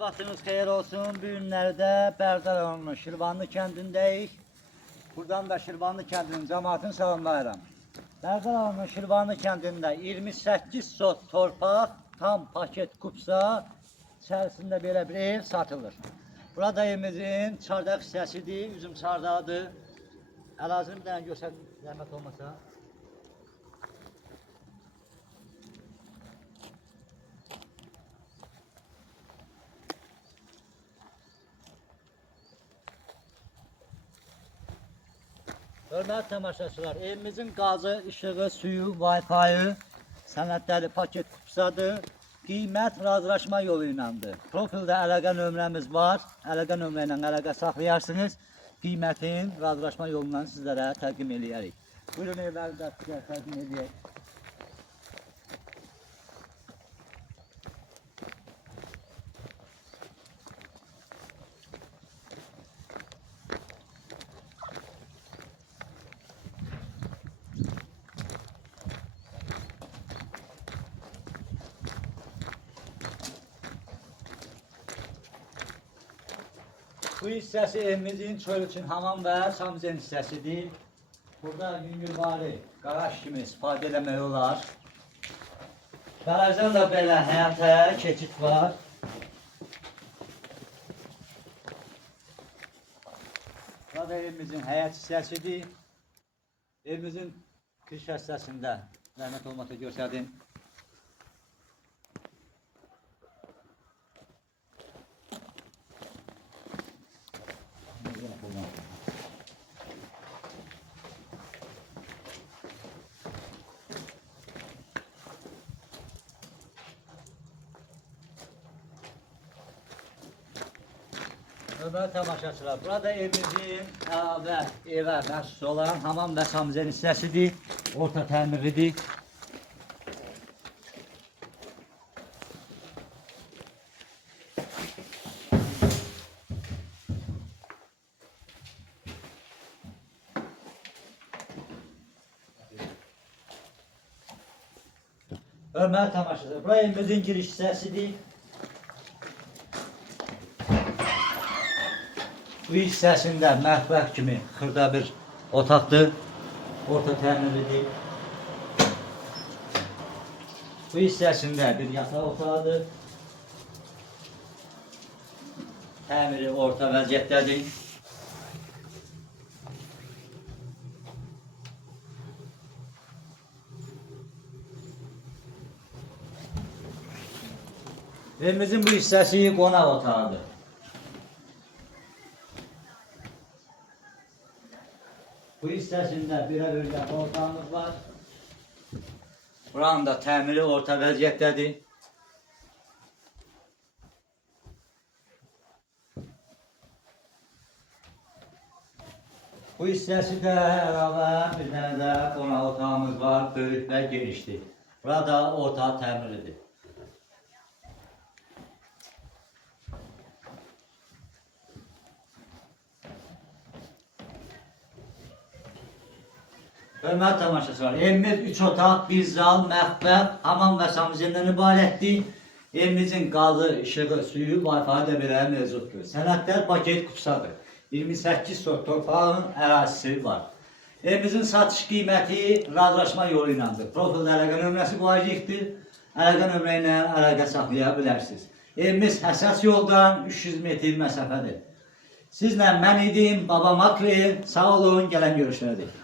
Vaxtınız xeyir olsun. Bu günlərdə Bərdər rayonunun Şirvanlı kəndindəyik. Buradan da Şirvanlı kəndinin cəmaatını salamlayıram. Bərdər rayonunun Şirvanlı kəndində 28 sot torpaq, tam paket kupsa içərisində belə bir ev satılır. Burada evimizin çardaq hissəsidir, üzüm çardağıdır. Ərazini bir dənə göstər, zəhmət olmasa. Hörmətli tamaşaçılar, evimizin qazı, işığı, suyu, Wi-Fi, sənədləri paket kupsadır. Qiymət razılaşma yolu iləndir. Profildə əlaqə nömrəmiz var. Əlaqə nömrə ilə əlaqə saxlayarsınız. Qiymətin razılaşma yolundan sizlərə təqdim edərik. Buyurun evləri də sizə təqdim edək. Bu hissəsi evimizin çöl üçün hamam və samzen hissəsidir. Burada yüngülvari, qaraj kimi istifadə eləmək olar. Qarajdan da belə həyətə keçid var. Burada evimizin həyət hissəsidir. Evimizin kış hissəsində zəhmət olmasa göstərdim. Hörmətli tamaşaçılar, burada evimizin əlavə evə məxsus olan hamam və samzen hissəsidir, orta təmirlidir. Hörmətli tamaşaçılar, burada evimizin giriş hissəsidir. Bu hissəsində mətbəx kimi xırda bir otaqdır, orta təmirlidir. Bu hissəsində bir yataq otağıdır. Təmiri orta vəziyyətdədir. Evimizin bu hissəsi qonaq otağıdır. Bu hissəsində birə bir yataq otağımız var. Buranın da təmiri orta vəziyyətdədir. Bu hissəsi də əlavə bir dənə də qonaq otağımız var, böyük və genişdir. Burada orta təmirlidir. Hörmətli tamaşaçılar, evimiz 3 otaq, 1 zal, mətbəx, hamam və samizenden ibarətdir. Evimizin qazı, işığı, suyu, Wi-Fi də belə mövcuddur. Sənədlər paket kupsadır. 28 sot torpağın ərazisi var. Evimizin satış qiyməti razılaşma yolu iləndir. Profildə əlaqə nömrəsi vacibdir. Əlaqə nömrə ilə əlaqə saxlaya bilərsiniz. Evimiz həssas yoldan 300 metr məsafədir. Sizlə mən idim, babam Akrev. Sağ olun, gələn görüşlərdir.